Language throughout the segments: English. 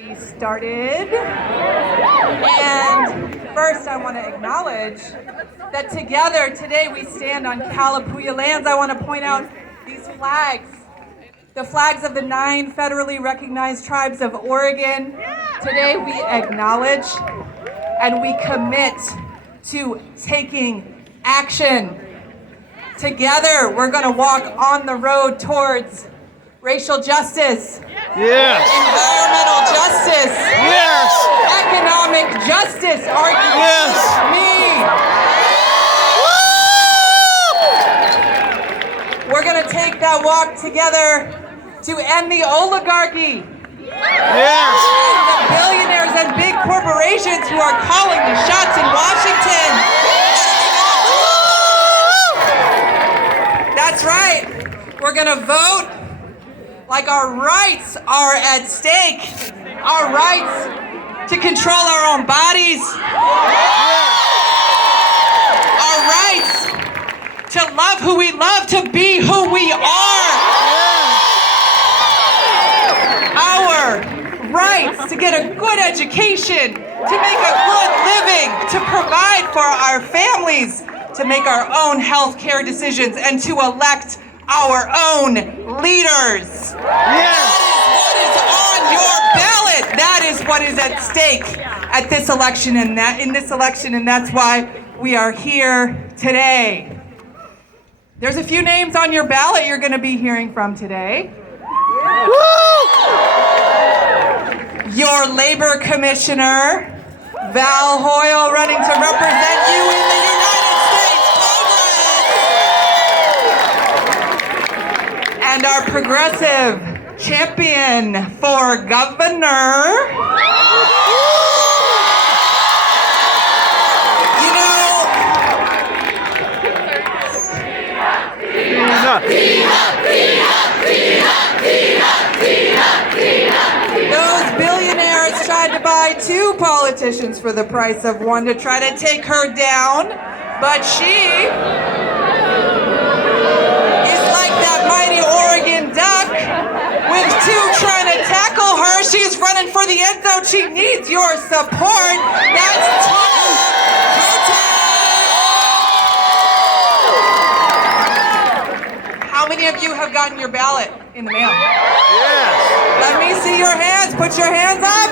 We started, and first I want to acknowledge that together today we stand on Kalapuya lands. I want to point out these flags, the flags of the 9 federally recognized tribes of Oregon. Today we acknowledge and we commit to taking action. Together we're going to walk on the road towards racial justice. Yes. Environmental justice. Yes. Economic justice. Are you Yes. with me? We're going to take that walk together to end the oligarchy. Yes. The billionaires and big corporations who are calling the shots in Washington. That's right. We're going to vote like our rights are at stake. Our rights to control our own bodies. Our rights to love who we love, to be who we are. Our rights to get a good education, to make a good living, to provide for our families, to make our own health care decisions, and to elect our own leaders. Yes. That is what is on your ballot. That is what is at stake at this election, and that's why we are here today. There's a few names on your ballot you're going to be hearing from today. Your labor commissioner, Val Hoyle, running to represent you in the United States Congress. And our progressive champion for governor. You know, those billionaires tried to buy 2 politicians for the price of 1 to try to take her down, but she is like that mighty Oregon Duck with 2 trying to tackle her. She's running for the end zone. She needs your support. That's Tina Kotek. How many of you have gotten your ballot in the mail? Yes. Let me see your hands. Put your hands up.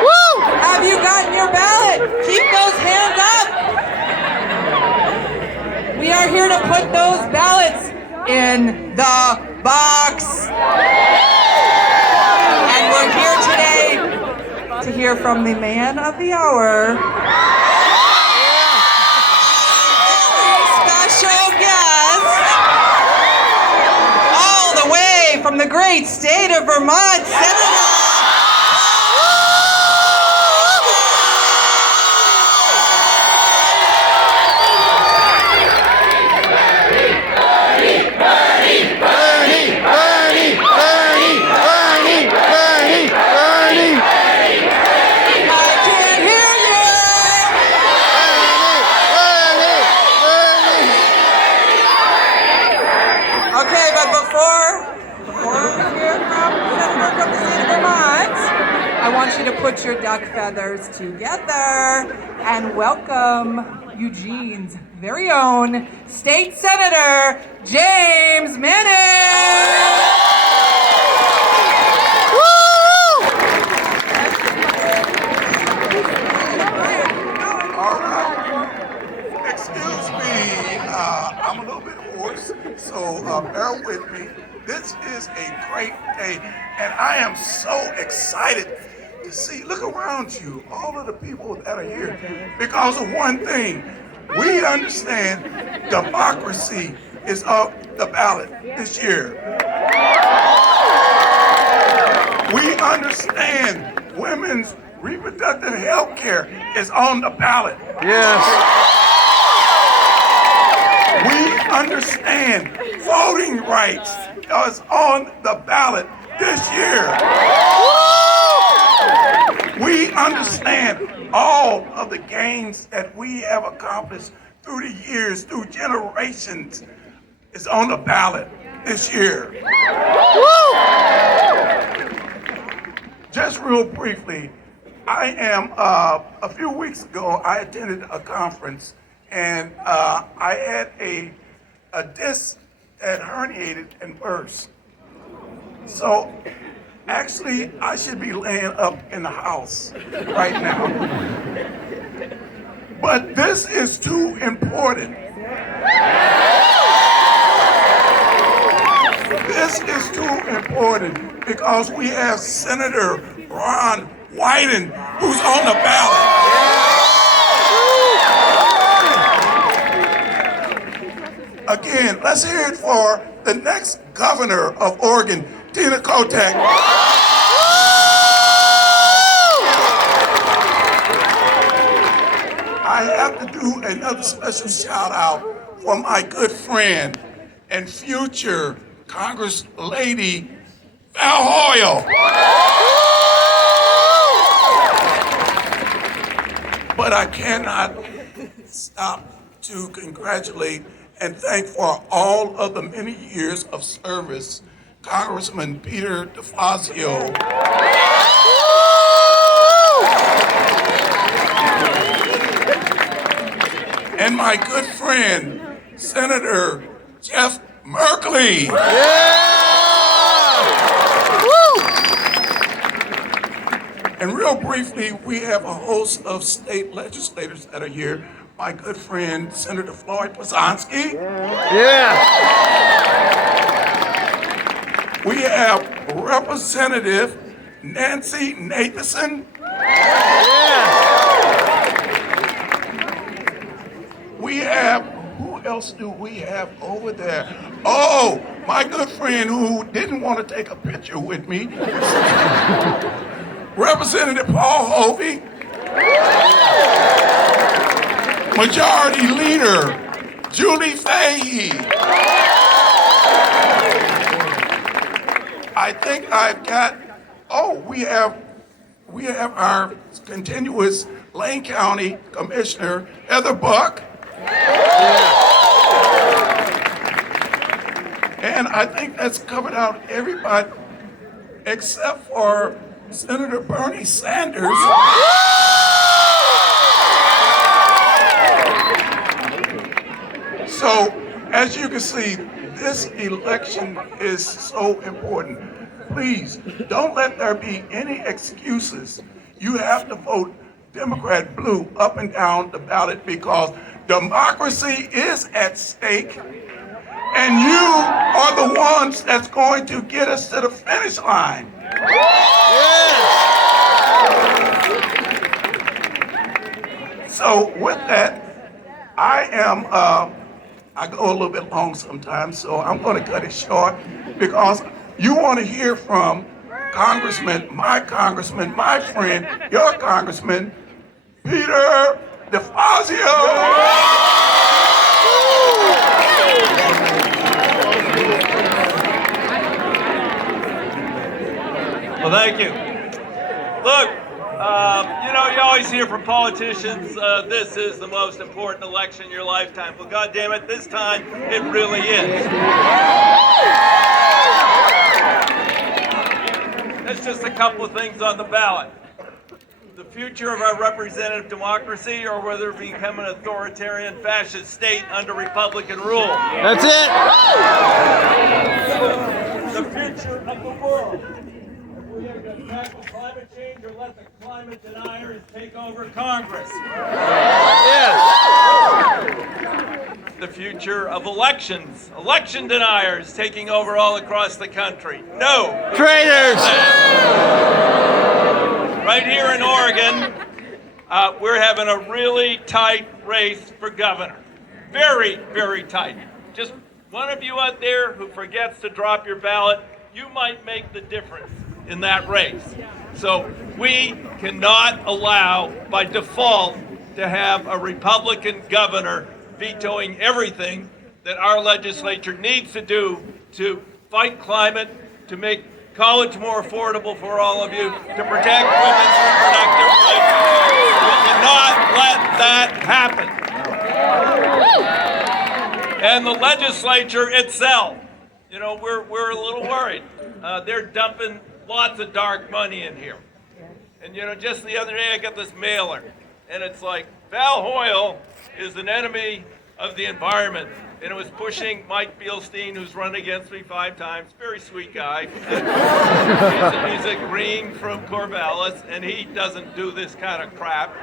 Woo! Have you gotten your ballot? Keep those hands up. We are here to put those ballots in the box. And we're here today to hear from the man of the hour. Special guest, all the way from the great state of Vermont, Senator. I want you to put your duck feathers together and welcome Eugene's very own State Senator, James Manning! All right. Excuse me, I'm a little bit hoarse, so bear with me. This is a great day, and I am so excited to see. Look around you, all of the people that are here, because of one thing. We understand democracy is on the ballot this year. We understand women's reproductive health care is on the ballot. Yes. We understand voting rights is on the ballot this year. We understand all of the gains that we have accomplished through the years, through generations, is on the ballot this year. just real briefly, I am, a few weeks ago, I attended a conference and I had a disc that herniated and burst. So actually, I should be laying up in the house right now. But this is too important. This is too important because we have Senator Ron Wyden who's on the ballot. Again, let's hear it for the next governor of Oregon, Tina Kotek. I have to do another special shout out for my good friend and future Congress lady, Val Hoyle. But I cannot stop to congratulate and thank for all of the many years of service, Congressman Peter Defazio. And my good friend, Senator Jeff Merkley. And real briefly, we have a host of state legislators that are here. My good friend, Senator Floyd Pozanski. We have Representative Nancy Nathanson. We have, who else do we have over there? Oh, my good friend who didn't want to take a picture with me, Representative Paul Hovey. Majority Leader Julie Fahey. I think I've got, we have our continuous Lane County Commissioner, Heather Buck. And I think that's covered out everybody except for Senator Bernie Sanders. So, as you can see, this election is so important. Please, don't let there be any excuses. You have to vote Democrat blue up and down the ballot because democracy is at stake, and you are the ones that's going to get us to the finish line. So with that, I go a little bit long sometimes, so I'm going to cut it short because you want to hear from Congressman, my friend, your Congressman, Peter Defazio. Well, thank you. Look, you always hear from politicians, this is the most important election in your lifetime. Well, God damn it, this time it really is. That's just a couple of things on the ballot. The future of our representative democracy, or whether it become an authoritarian fascist state under Republican rule. That's it. The future of the world. We are going to tackle climate change or let the climate deniers take over Congress. Yes. The future of elections. Election deniers taking over all across the country. No. Traitors. Right here in Oregon, we're having a really tight race for governor. Very, very tight. Just one of you out there who forgets to drop your ballot, you might make the difference in that race. So we cannot allow, by default, to have a Republican governor vetoing everything that our legislature needs to do to fight climate, to make college more affordable for all of you, to protect women's reproductive rights. We cannot let that happen. And the legislature itself, we're a little worried. They're dumping lots of dark money in here. And just the other day I got this mailer, and it's like, Val Hoyle is an enemy of the environment. And it was pushing Mike Bielstein, who's run against me 5 times, very sweet guy. He's a green from Corvallis, and he doesn't do this kind of crap.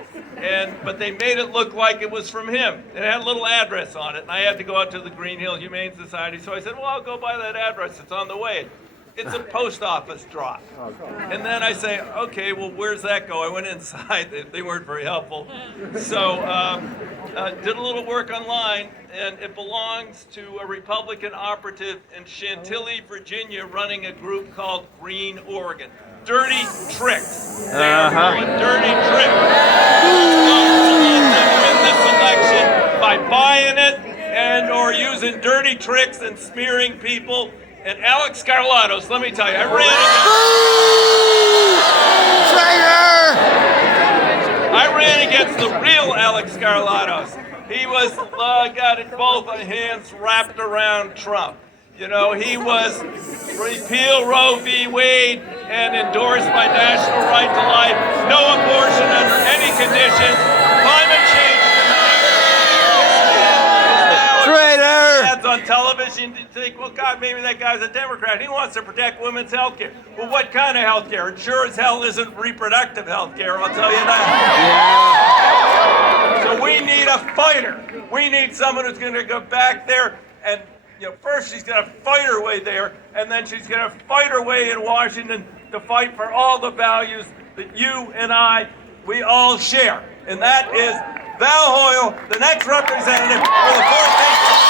But they made it look like it was from him. It had a little address on it, and I had to go out to the Green Hill Humane Society, so I said, well, I'll go by that address. It's on the way. It's a post office drop. And then I say, okay, well, where's that go? I went inside. They weren't very helpful. So did a little work online, and it belongs to a Republican operative in Chantilly, Virginia, running a group called Green Oregon. Dirty tricks. They're doing dirty tricks. Win this election by buying it and or using dirty tricks and smearing people. And Alex Carlatos, let me tell you, I ran against the real Alex Carlatos. He was got both hands wrapped around Trump. He was repeal Roe v. Wade and endorsed my national right to life, no abortion under any conditions, climate change on television. You think, well, God, maybe that guy's a Democrat. He wants to protect women's health care. Well, what kind of health care? It sure as hell isn't reproductive health care, I'll tell you that. Yeah. So we need a fighter. We need someone who's going to go back there and, first she's going to fight her way there, and then she's going to fight her way in Washington to fight for all the values that you and we all share. And that is Val Hoyle, the next representative for the 4th District.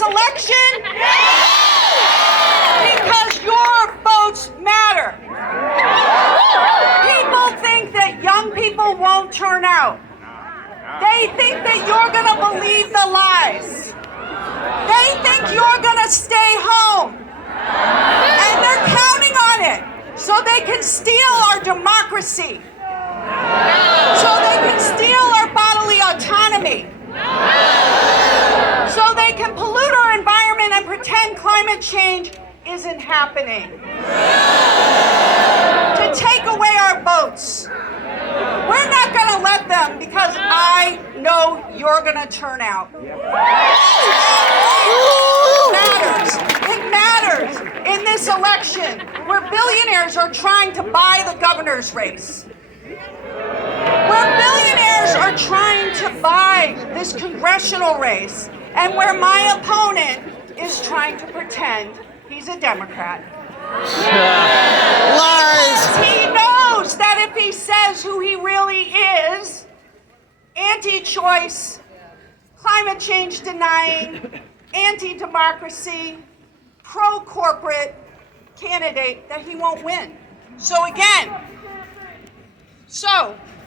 Election? Because your votes matter. People think that young people won't turn out. They think that you're going to believe the lies. They think you're going to stay home. And they're counting on it so they can steal our democracy. So they can steal our bodily autonomy. So they can pollute our environment and pretend climate change isn't happening. To take away our votes. We're not going to let them because I know you're going to turn out. It matters in this election where billionaires are trying to buy the governor's race. Where billionaires are trying to buy this congressional race, and where my opponent is trying to pretend he's a Democrat. Lies! He knows that if he says who he really is, anti-choice, climate change denying, anti-democracy, pro-corporate candidate, that he won't win. So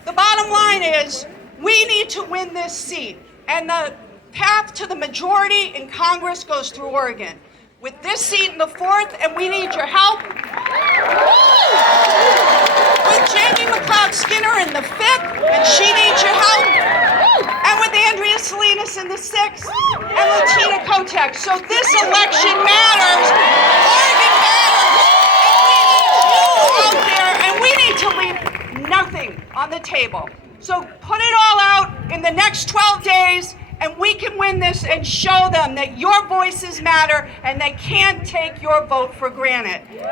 the bottom line is we need to win this seat, and the path to the majority in Congress goes through Oregon. With this seat in the 4th, and we need your help. With Jamie McLeod-Skinner in the 5th, and she needs your help. And with Andrea Salinas in the 6th, and with Tina Kotek. So this election matters. Oregon matters. And we need you out there, and we need to leave nothing on the table. So put it all out in the next 12 days, and we can win this and show them that your voices matter and they can't take your vote for granted. And with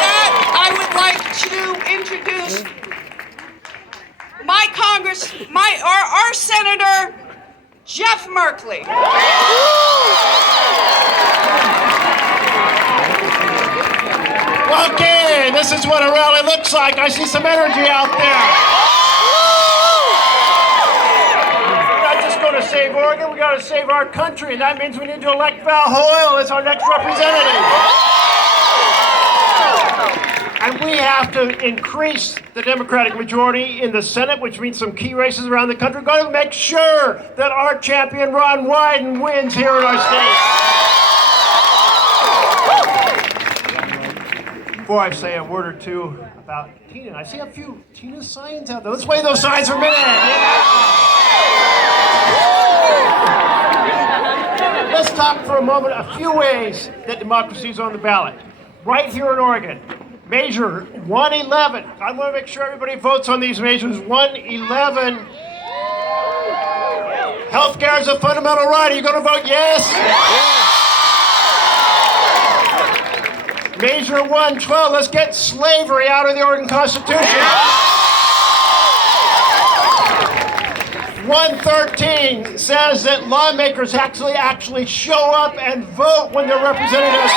that, I would like to introduce our Senator, Jeff Merkley. Okay, this is what a rally looks like. I see some energy out there. We're not just going to save Oregon, we got to save our country, and that means we need to elect Val Hoyle as our next representative. And we have to increase the Democratic majority in the Senate, which means some key races around the country. We're going to make sure that our champion Ron Wyden wins here in our state. before I say a word or two about Tina, I see a few Tina signs out there. Let's wave those signs for a minute. Yeah. Let's talk for a moment a few ways that democracy is on the ballot. Right here in Oregon, Measure 111. I want to make sure everybody votes on these measures. 111. Healthcare is a fundamental right. Are you going to vote yes? Measure 112. Let's get slavery out of the Oregon Constitution. 113 says that lawmakers actually show up and vote when they're representing us.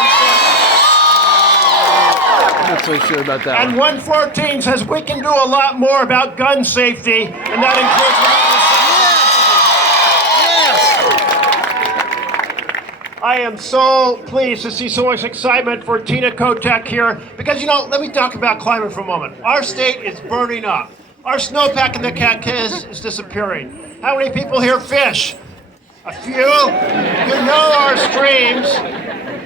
I'm not so sure about that. And 114 says we can do a lot more about gun safety, and that includes. I am so pleased to see so much excitement for Tina Kotek here because, let me talk about climate for a moment. Our state is burning up. Our snowpack in the Cascades is disappearing. How many people here fish? A few. Our streams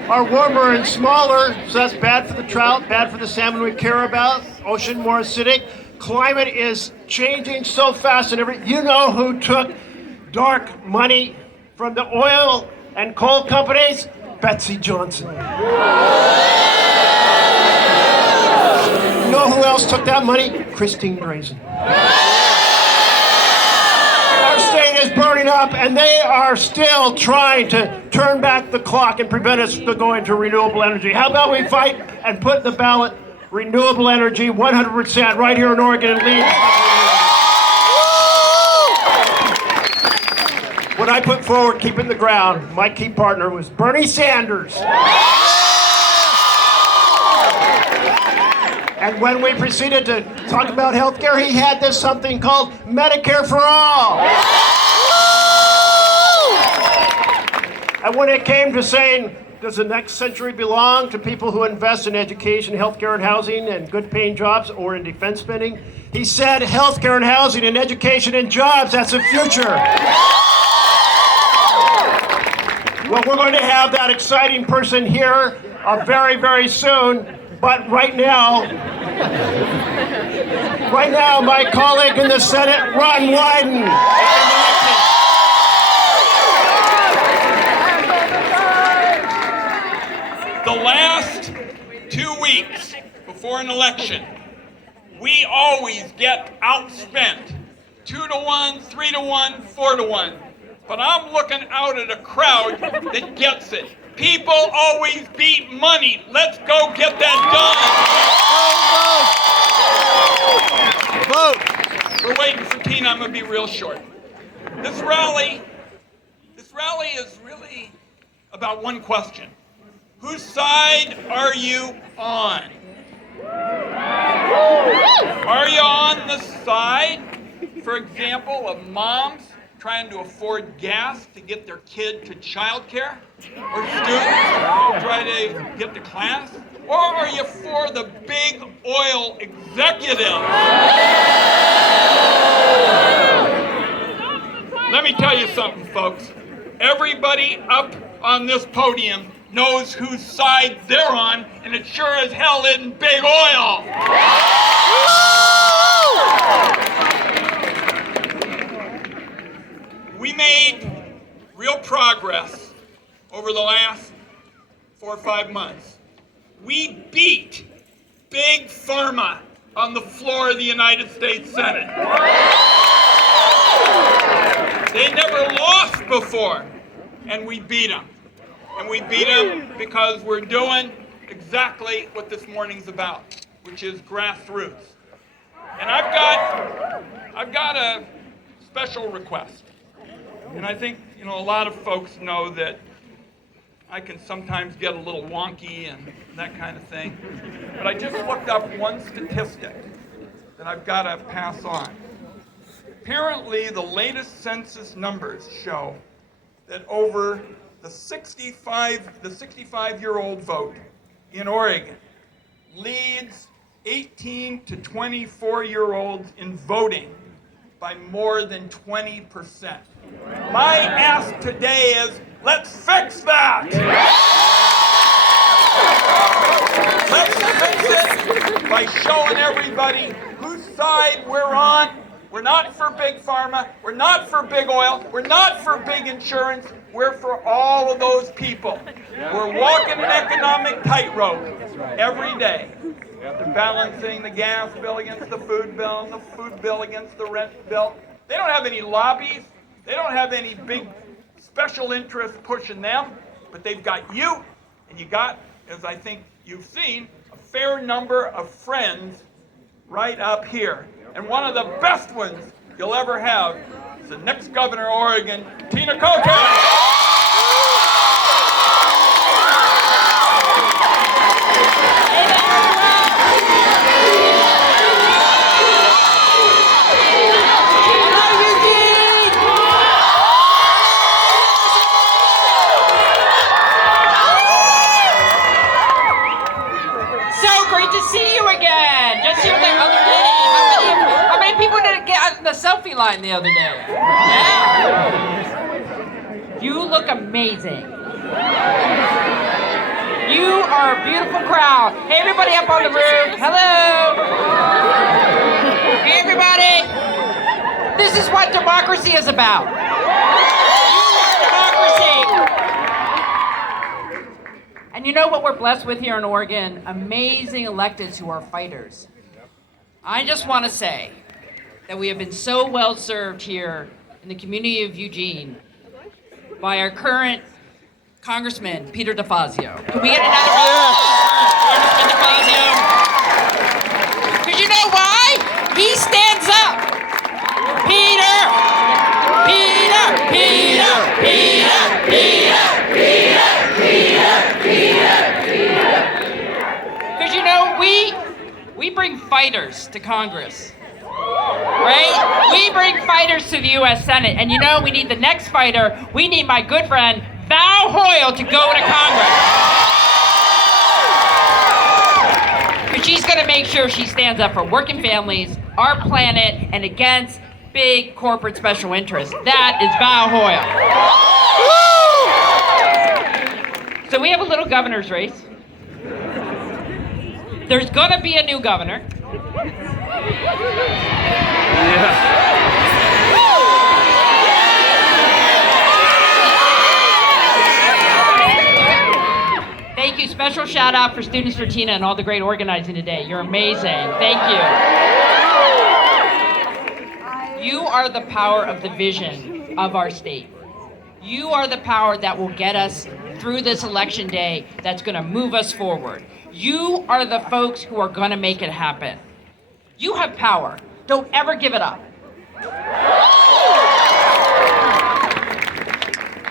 are warmer and smaller, so that's bad for the trout, bad for the salmon we care about. Ocean more acidic. Climate is changing so fast, and you know who took dark money from the oil and coal companies? Betsy Johnson. You know who else took that money? Christine Drazan. Our state is burning up, and they are still trying to turn back the clock and prevent us from going to renewable energy. How about we fight and put the ballot renewable energy 100% right here in Oregon and lead? What I put forward, keeping the ground, my key partner was Bernie Sanders. And when we proceeded to talk about health care, he had this something called Medicare for All. And when it came to saying, does the next century belong to people who invest in education, healthcare, and housing, and good-paying jobs, or in defense spending? He said, healthcare and housing and education and jobs, that's the future. Well, we're going to have that exciting person here very, very soon. But right now, my colleague in the Senate, Ron Wyden. The last 2 weeks before an election, we always get outspent 2-to-1, 3-to-1, 4-to-1. But I'm looking out at a crowd that gets it. People always beat money. Let's go get that done. Vote. We're waiting for Tina. I'm going to be real short. This rally is really about one question. Whose side are you on? Are you on the side, for example, of moms trying to afford gas to get their kid to childcare? Or students try to get to class? Or are you for the big oil executives? Let me tell you something, folks. Everybody up on this podium knows whose side they're on, and it sure as hell isn't big oil. We made real progress over the last 4 or 5 months. We beat Big Pharma on the floor of the United States Senate. They never lost before, and we beat them. And we beat them because we're doing exactly what this morning's about, which is grassroots. And I've got a special request. And I think, a lot of folks know that I can sometimes get a little wonky and that kind of thing. But I just looked up one statistic that I've got to pass on. Apparently, the latest census numbers show that over the 65-year-old vote in Oregon leads 18 to 24-year-olds in voting by more than 20%. My ask today is, let's fix that! Let's fix it by showing everybody whose side we're on. We're not for big pharma. We're not for big oil. We're not for big insurance. We're for all of those people. We're walking an economic tightrope every day. They're balancing the gas bill against the food bill and the food bill against the rent bill. They don't have any lobbies. They don't have any big special interests pushing them, but they've got you, and you got, as I think you've seen, a fair number of friends right up here. And one of the best ones you'll ever have is the next governor of Oregon, Tina Kotek. Selfie line the other day. Yeah. You look amazing. You are a beautiful crowd. Hey, everybody up on the roof. Hello. Hey, everybody. This is what democracy is about. Democracy. And you know what we're blessed with here in Oregon? Amazing electeds who are fighters. I just want to say that we have been so well served here in the community of Eugene by our current Congressman, Peter Defazio. Can we get another round for Mr. Defazio? Because you know why? He stands up. Peter! Peter! Peter! Peter! Peter! Peter! Peter! Because you know, we bring fighters to Congress. Right? We bring fighters to the U.S. Senate, and you know we need the next fighter. We need my good friend Val Hoyle to go to Congress. Because she's going to make sure she stands up for working families, our planet, and against big corporate special interests. That is Val Hoyle. So we have a little governor's race. There's going to be a new governor. Thank you. Special shout out for Students for Tina and all the great organizing today. You're amazing. Thank you. You are the power of the vision of our state. You are the power that will get us through this election day, that's going to move us forward. You are the folks who are going to make it happen. You have power. Don't ever give it up.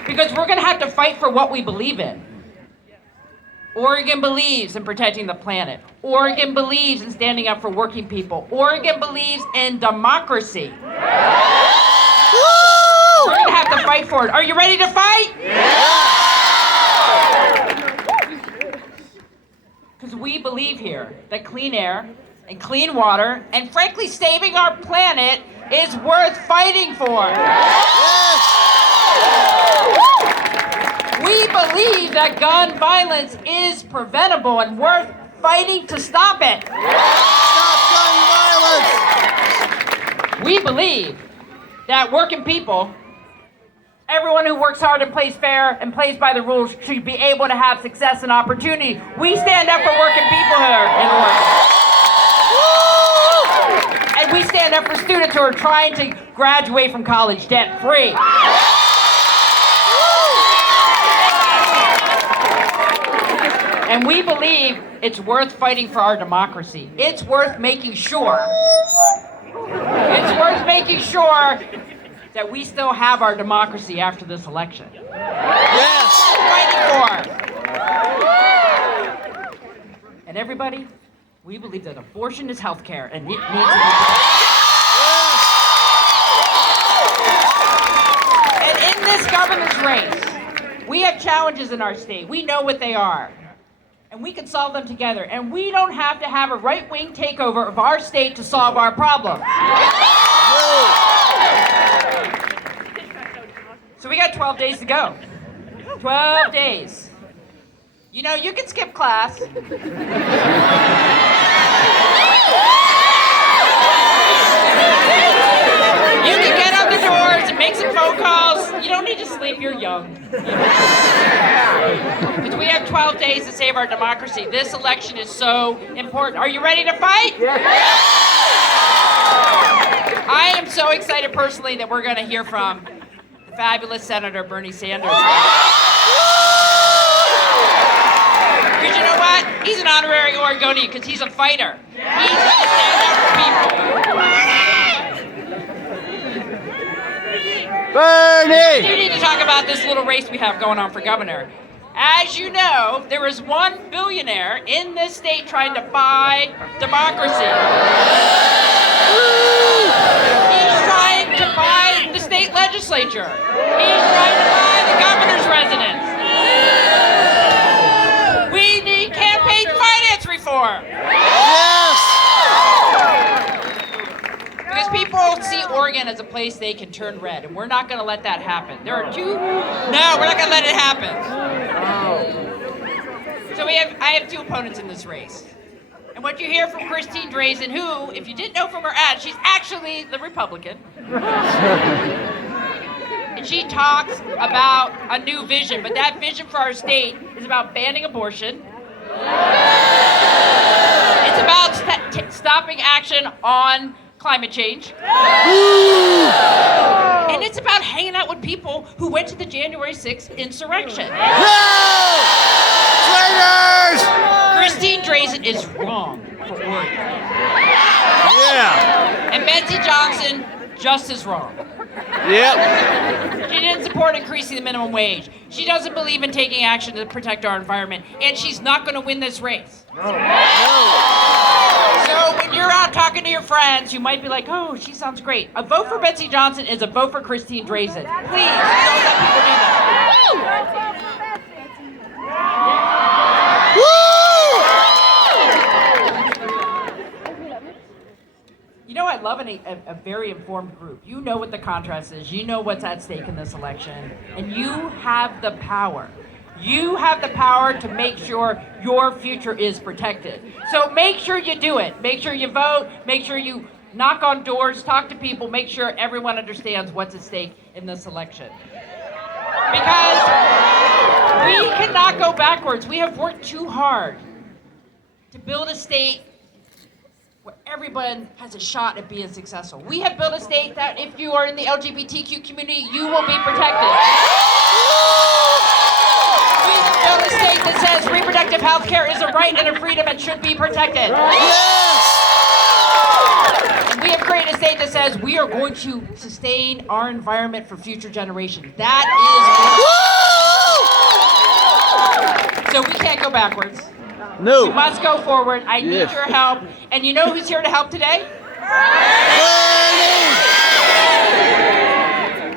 Because we're going to have to fight for what we believe in. Oregon believes in protecting the planet. Oregon believes in standing up for working people. Oregon believes in democracy. We're going to have to fight for it. Are you ready to fight? Because we believe here that clean air and clean water, and frankly, saving our planet is worth fighting for. We believe that gun violence is preventable and worth fighting to stop it. Stop gun violence! We believe that working people, everyone who works hard and plays fair and plays by the rules, should be able to have success and opportunity. We stand up for working people here in Oregon. And we stand up for students who are trying to graduate from college debt-free. And we believe it's worth fighting for our democracy. It's worth making sure. That we still have our democracy after this election. Yes! Fighting for. And everybody, we believe that abortion is health care and it needs to be. And in this governor's race, we have challenges in our state. We know what they are. And we can solve them together. And we don't have to have a right-wing takeover of our state to solve our problems. So we got 12 days to go. 12 days. You know, you can skip class. especially if you're young. Because we have 12 days to save our democracy. This election is so important. Are you ready to fight? I am so excited personally that we're going to hear from the fabulous Senator Bernie Sanders. Because you know what? He's an honorary Oregonian because he's a fighter. He's going to stand up for people. Bernie! We need to talk about this little race we have going on for governor. As you know, there is one billionaire in this state trying to buy democracy. He's trying to buy the state legislature. He's trying to buy the governor's residence. We need campaign finance reform. Yes! Because people see Oregon as a place they can turn red, and we're not going to let that happen. No, we're not going to let it happen. So I have two opponents in this race. And what you hear from Christine Drazen, who, if you didn't know from her ad, she's actually the Republican. And she talks about a new vision, but that vision for our state is about banning abortion. It's about stopping action on climate change. And it's about hanging out with people who went to the January 6th insurrection. No! Traitors! Christine Drazen is wrong for Oregon. Yeah. And Betsy Johnson just as wrong. Yep. She didn't support increasing the minimum wage. She doesn't believe in taking action to protect our environment. And she's not going to win this race. No. So when you're out talking to your friends, you might be like, oh, she sounds great. A vote for Betsy Johnson is a vote for Christine Drazen. Please, don't let people do that. You know, I love a very informed group. You know what the contrast is. You know what's at stake in this election. And you have the power. You have the power to make sure your future is protected. So make sure you do it. Make sure you vote. Make sure you knock on doors, talk to people, make sure everyone understands what's at stake in this election. Because we cannot go backwards. We have worked too hard to build a state where everyone has a shot at being successful. We have built a state that if you are in the LGBTQ community, you will be protected. We have built a state that says reproductive health care is a right and a freedom and should be protected. Yes! And we have created a state that says we are going to sustain our environment for future generations. That is... So we can't go backwards. No. We must go forward. I need Yes. your help. And you know who's here to help today? Bernie!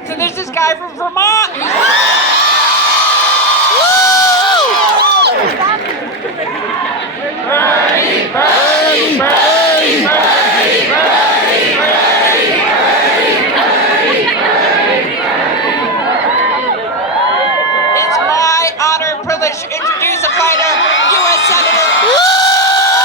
So there's this guy from Vermont. Bernie, Bernie, Bernie, Bernie, Bernie, It's my honor and privilege to introduce a fighter, U.S. Senator.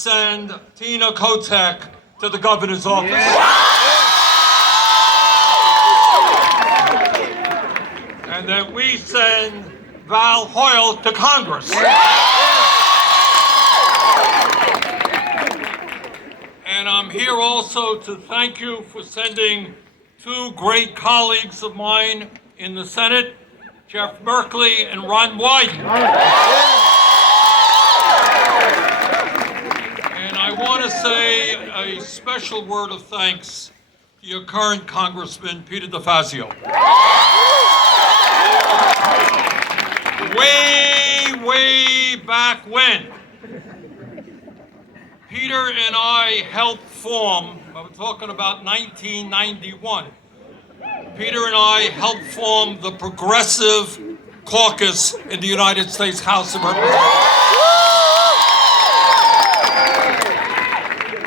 send Tina Kotek to the governor's office. And that we send Val Hoyle to Congress. And I'm here also to thank you for sending two great colleagues of mine in the Senate, Jeff Merkley and Ron Wyden. And I want to say a special word of thanks to your current Congressman, Peter Defazio. Way back when, Peter and I helped form, I'm talking about 1991, Peter and I helped form the Progressive Caucus in the United States House of Representatives.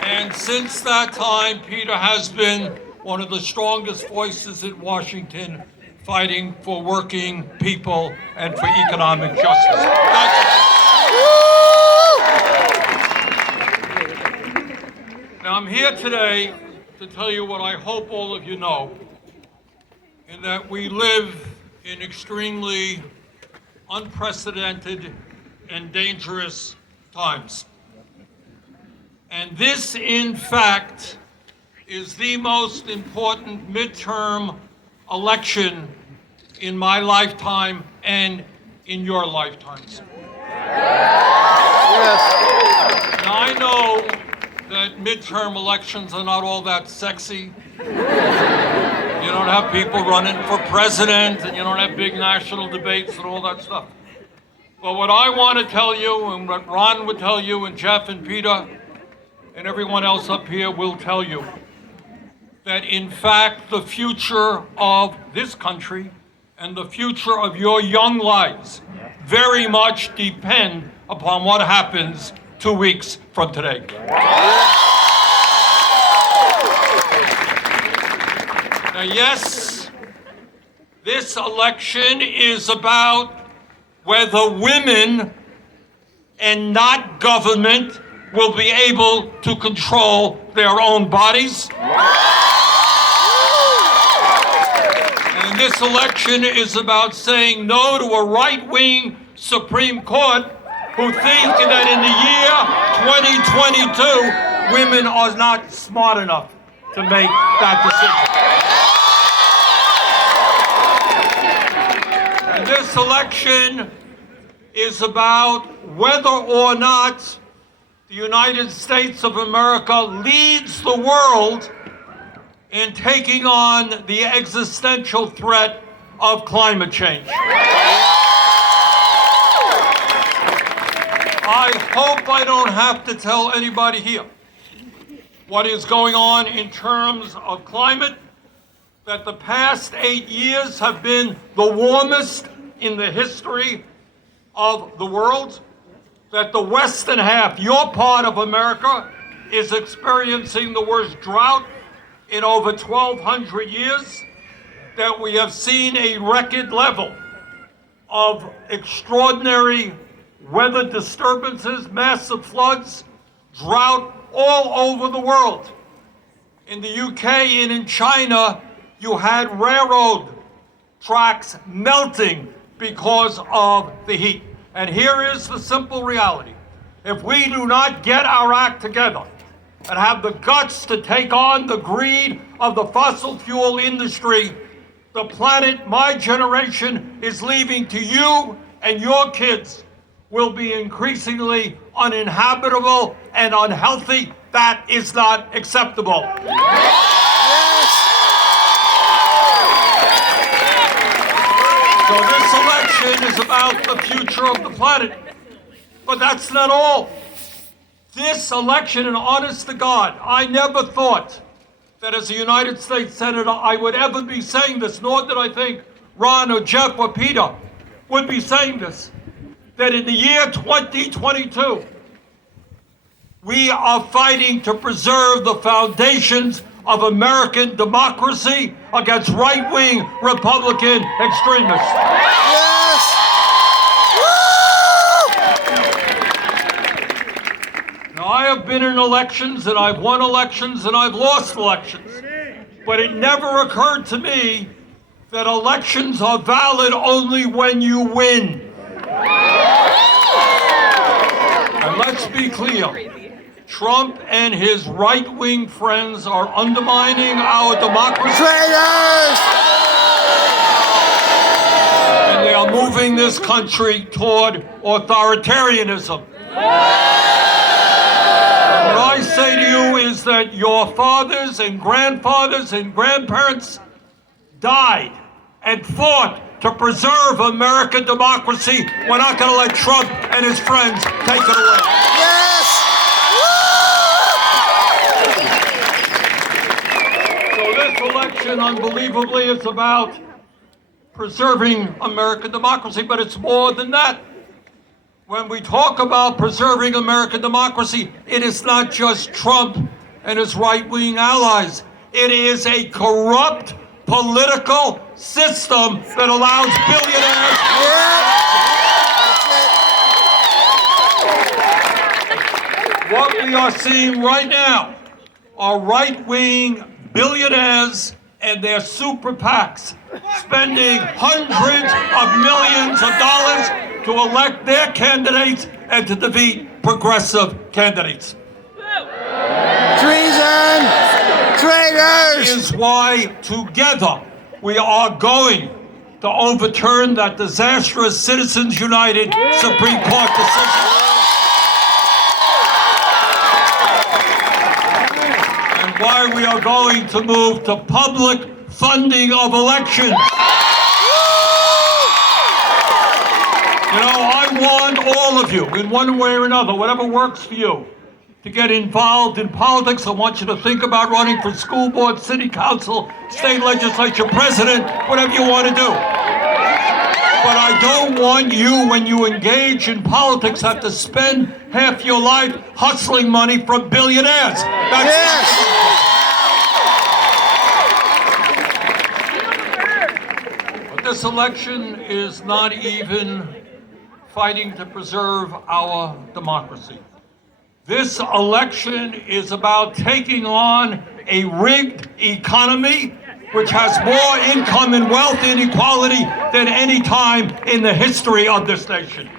And since that time, Peter has been one of the strongest voices in Washington fighting for working people and for economic justice. Thank you. Now, I'm here today to tell you what I hope all of you know, in that we live in extremely unprecedented and dangerous times. And this, in fact, is the most important midterm election in my lifetime and in your lifetimes. Now, I know that midterm elections are not all that sexy. You don't have people running for president, and you don't have big national debates and all that stuff. But what I want to tell you, and what Ron would tell you, and Jeff and Peter, and everyone else up here will tell you, that in fact the future of this country and the future of your young lives very much depend upon what happens 2 weeks from today. Now, yes, this election is about whether women and not government will be able to control their own bodies. And this election is about saying no to a right-wing Supreme Court who think that in the year 2022, women are not smart enough to make that decision. And this election is about whether or not the United States of America leads the world in taking on the existential threat of climate change. I hope I don't have to tell anybody here what is going on in terms of climate, that the past 8 years have been the warmest in the history of the world, that the western half, your part of America, is experiencing the worst drought in over 1,200 years, that we have seen a record level of extraordinary weather disturbances, massive floods, drought all over the world. In the UK and in China, you had railroad tracks melting because of the heat. And here is the simple reality. If we do not get our act together and have the guts to take on the greed of the fossil fuel industry, the planet my generation is leaving to you and your kids will be increasingly uninhabitable and unhealthy. That is not acceptable. So this election is about the future of the planet. But that's not all. This election, and honest to God, I never thought that as a United States Senator I would ever be saying this, nor did I think Ron or Jeff or Peter would be saying this, that in the year 2022, we are fighting to preserve the foundations of American democracy against right-wing Republican extremists. Yes! Now, I I have been in elections, and I've won elections, and I've lost elections. But it never occurred to me that elections are valid only when you win. And let's be clear. Trump and his right-wing friends are undermining our democracy. Traitors! And they are moving this country toward authoritarianism. What I say to you is that your fathers and grandfathers and grandparents died and fought to preserve American democracy. We're not going to let Trump and his friends take it away. Yes! So this election, unbelievably, is about preserving American democracy, but it's more than that. When we talk about preserving American democracy, it is not just Trump and his right-wing allies. It is a corrupt political system that allows billionaires. What we are seeing right now are right-wing billionaires and their super PACs spending hundreds of millions of dollars to elect their candidates and to defeat progressive candidates. Treason! That Traitors! is why together we are going to overturn that disastrous Citizens United Supreme Court decision. And why we are going to move to public funding of elections. You know, I want all of you, in one way or another, whatever works for you, to get involved in politics. I want you to think about running for school board, city council, state legislature, president, whatever you want to do. But I don't want you, when you engage in politics, have to spend half your life hustling money from billionaires. Yes! But this election is not even fighting to preserve our democracy. This election is about taking on a rigged economy which has more income and wealth inequality than any time in the history of this nation.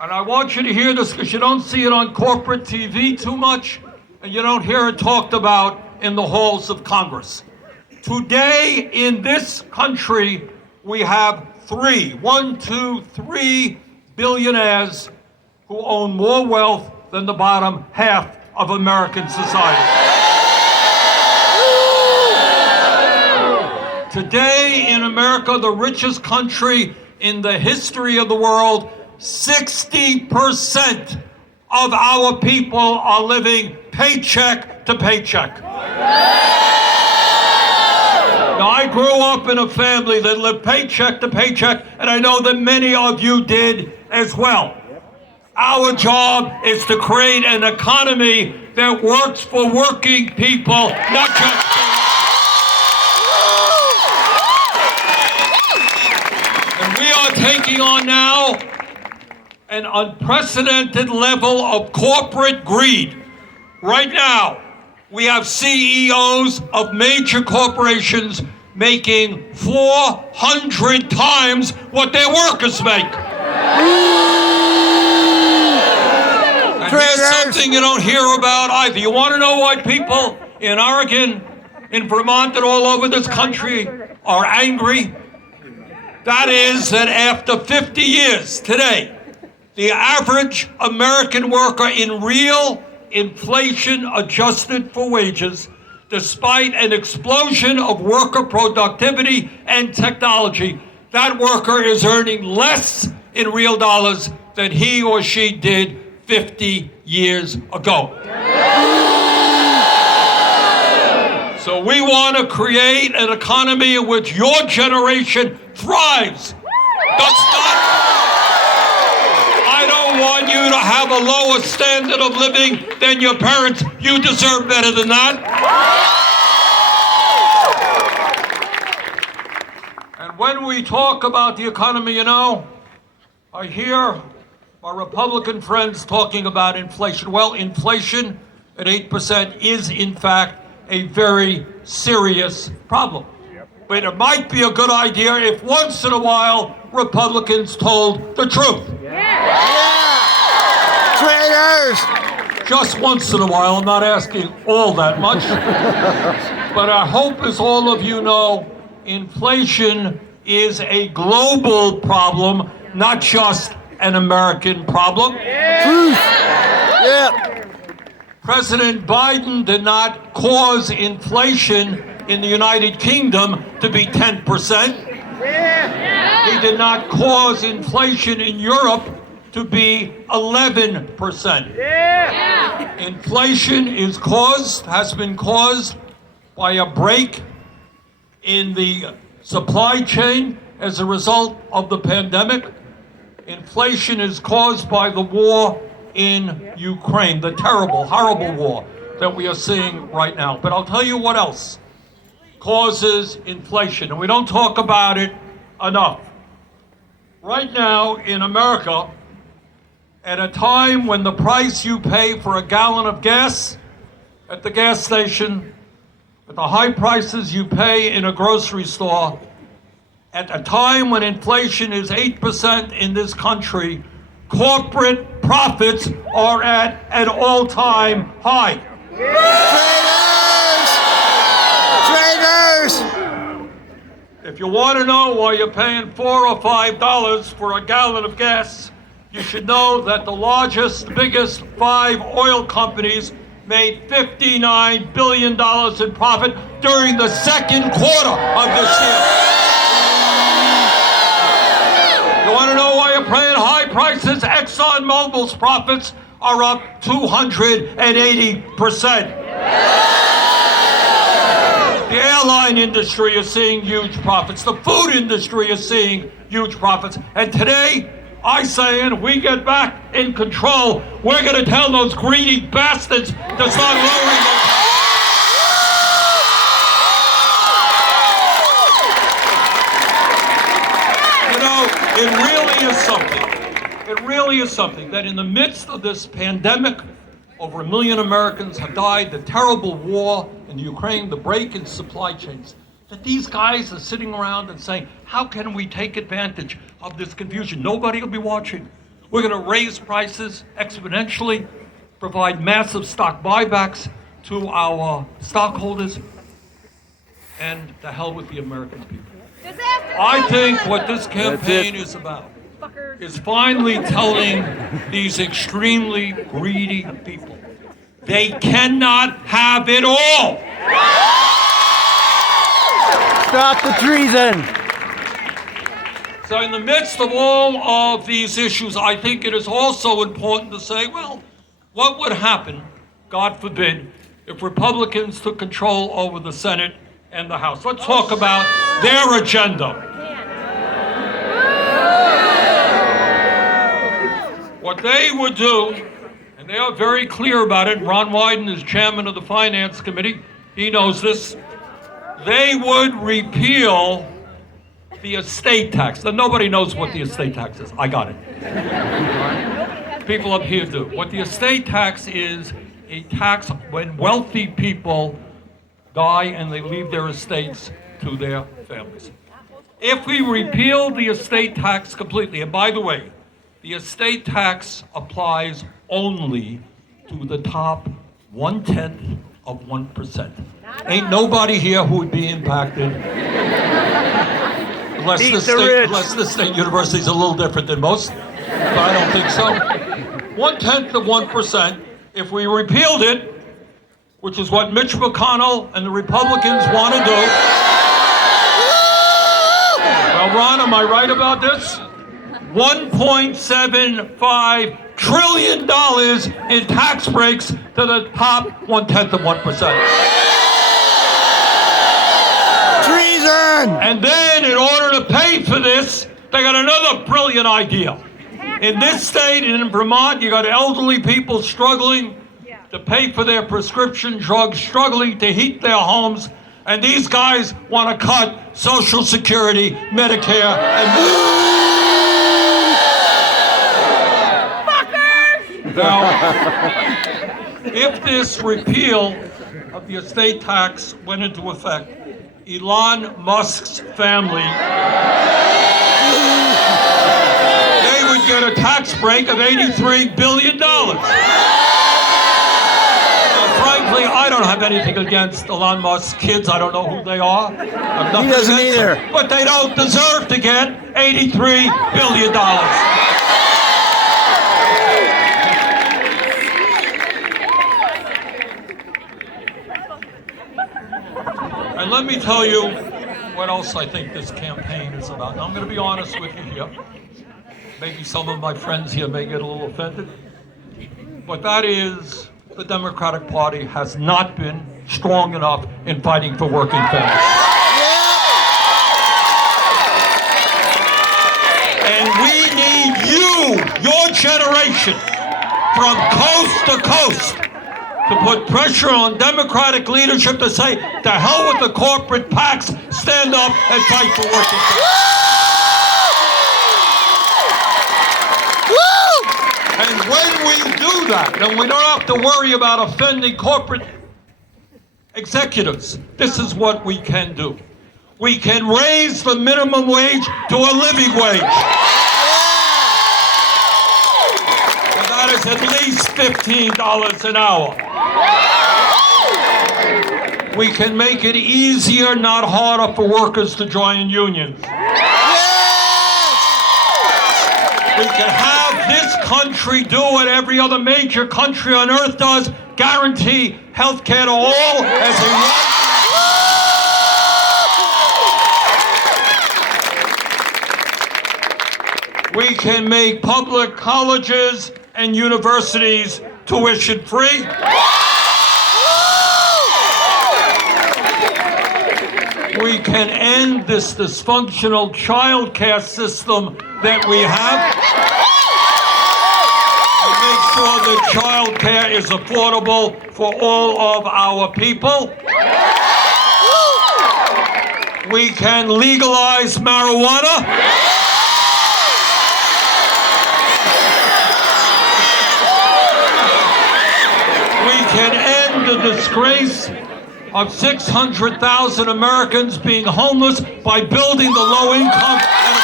And I want you to hear this because you don't see it on corporate TV too much, and you don't hear it talked about in the halls of Congress. Today in this country, we have three billionaires who own more wealth than the bottom half of American society. Today in America, the richest country in the history of the world, 60% of our people are living paycheck to paycheck. Now, I grew up in a family that lived paycheck to paycheck, and I know that many of you did as well. Our job is to create an economy that works for working people, not just and we are taking on now an unprecedented level of corporate greed. Right now, we have CEOs of major corporations making 400 times what their workers make. And here's something you don't hear about either. You want to know why people in Oregon, in Vermont, and all over this country are angry? That is that after 50 years today, the average American worker in real inflation adjusted for wages, despite an explosion of worker productivity and technology, that worker is earning less in real dollars than he or she did 50 years ago. So we want to create an economy in which your generation thrives, does not. I don't want you to have a lower standard of living than your parents. You deserve better than that. And when we talk about the economy, you know, I hear my Republican friends talking about inflation. Well, inflation at 8% is, in fact, a very serious problem. But it might be a good idea if once in a while Republicans told the truth. Traitors! Just once in a while, I'm not asking all that much. But I hope, as all of you know, inflation is a global problem, not just an American problem. Truth! Yeah. President Biden did not cause inflation in the United Kingdom to be 10%. He did not cause inflation in Europe to be 11%. Inflation has been caused by a break in the supply chain as a result of the pandemic. Inflation is caused by the war in Ukraine, the terrible, horrible war that we are seeing right now. But I'll tell you what else causes inflation, and we don't talk about it enough. Right now in America, at a time when the price you pay for a gallon of gas at the gas station, at the high prices you pay in a grocery store, at a time when inflation is 8% in this country, corporate profits are at an all-time high. Traitors! If you want to know why you're paying $4 or $5 for a gallon of gas, you should know that the largest, biggest 5 oil companies made $59 billion in profit during the second quarter of this year. You want to know why you're paying high prices? ExxonMobil's profits are up 280%. The airline industry is seeing huge profits. The food industry is seeing huge profits. And today, I say, and we get back in control, we're going to tell those greedy bastards to start lowering their You know, it really is something that in the midst of this pandemic, over 1 million Americans have died, the terrible war in Ukraine, the break in supply chains, that these guys are sitting around and saying, how can we take advantage of this confusion? Nobody will be watching. We're going to raise prices exponentially, provide massive stock buybacks to our stockholders, and the hell with the American people. I think what this campaign is about is finally telling these extremely greedy people they cannot have it all. Stop the treason! So in the midst of all of these issues, I think it is also important to say, well, what would happen, God forbid, if Republicans took control over the Senate and the House? Let's talk about their agenda. What they would do, and they are very clear about it, Ron Wyden is chairman of the Finance Committee, he knows this, they would repeal the estate tax. Now, nobody knows what the estate tax is. I got it. People up here do. What the estate tax is a tax when wealthy people die and they leave their estates to their families. If we repeal the estate tax completely, and by the way, the estate tax applies only to the top 1/10 of 1%. Ain't nobody here who would be impacted unless the state university is a little different than most, but I don't think so. 1/10 of 1%, if we repealed it, which is what Mitch McConnell and the Republicans want to do. Well, Ron, am I right about this? $1.75 trillion in tax breaks to the top 1/10 of 1%. Treason! And then, in order to pay for this, they got another brilliant idea. In this state, in Vermont, you got elderly people struggling to pay for their prescription drugs, struggling to heat their homes, and these guys want to cut Social Security, Medicare, and Now, if this repeal of the estate tax went into effect, Elon Musk's family, they would get a tax break of $83 billion. Frankly, I don't have anything against Elon Musk's kids. I don't know who they are. He doesn't either. But they don't deserve to get $83 billion. And let me tell you what else I think this campaign is about. Now, I'm going to be honest with you here. Maybe some of my friends here may get a little offended. But that is, the Democratic Party has not been strong enough in fighting for working families. And we need you, your generation, from coast to coast, to put pressure on Democratic leadership to say, to hell with the corporate PACs, stand up and fight for working families. And when we do that, then we don't have to worry about offending corporate executives. This is what we can do. We can raise the minimum wage to a living wage. And that is at least $15 an hour. We can make it easier, not harder, for workers to join unions. We can have this country do what every other major country on earth does, guarantee health care to all as a right. We can make public colleges and universities tuition free. We can end this dysfunctional child care system that we have. Make sure that child care is affordable for all of our people. We can legalize marijuana. We can end the disgrace of 600,000 Americans being homeless by building the low income and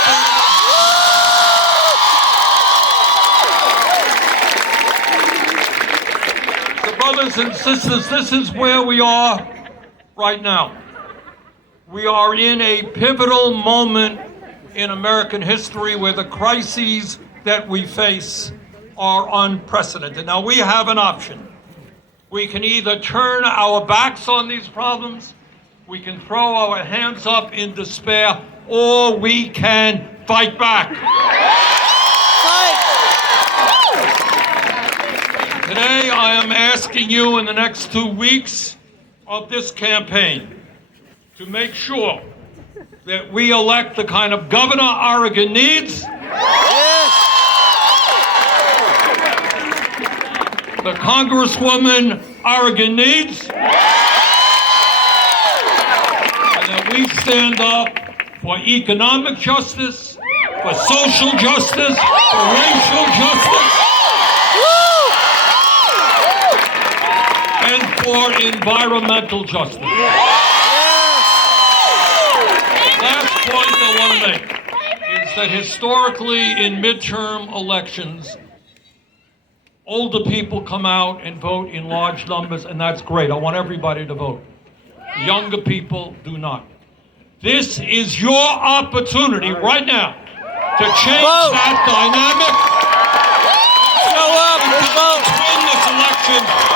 brothers and sisters, this is where we are right now. We are in a pivotal moment in American history where the crises that we face are unprecedented. Now, we have an option. We can either turn our backs on these problems, we can throw our hands up in despair, or we can fight back. Today, I am asking you in the next 2 weeks of this campaign to make sure that we elect the kind of governor Oregon needs, the Congresswoman Oregon needs, and that we stand up for economic justice, for social justice, for racial justice, and for environmental justice. Last point I want to make is that historically in midterm elections, older people come out and vote in large numbers, and that's great. I want everybody to vote. Younger people do not. This is your opportunity right now to change that dynamic. Show up and vote. Win this election.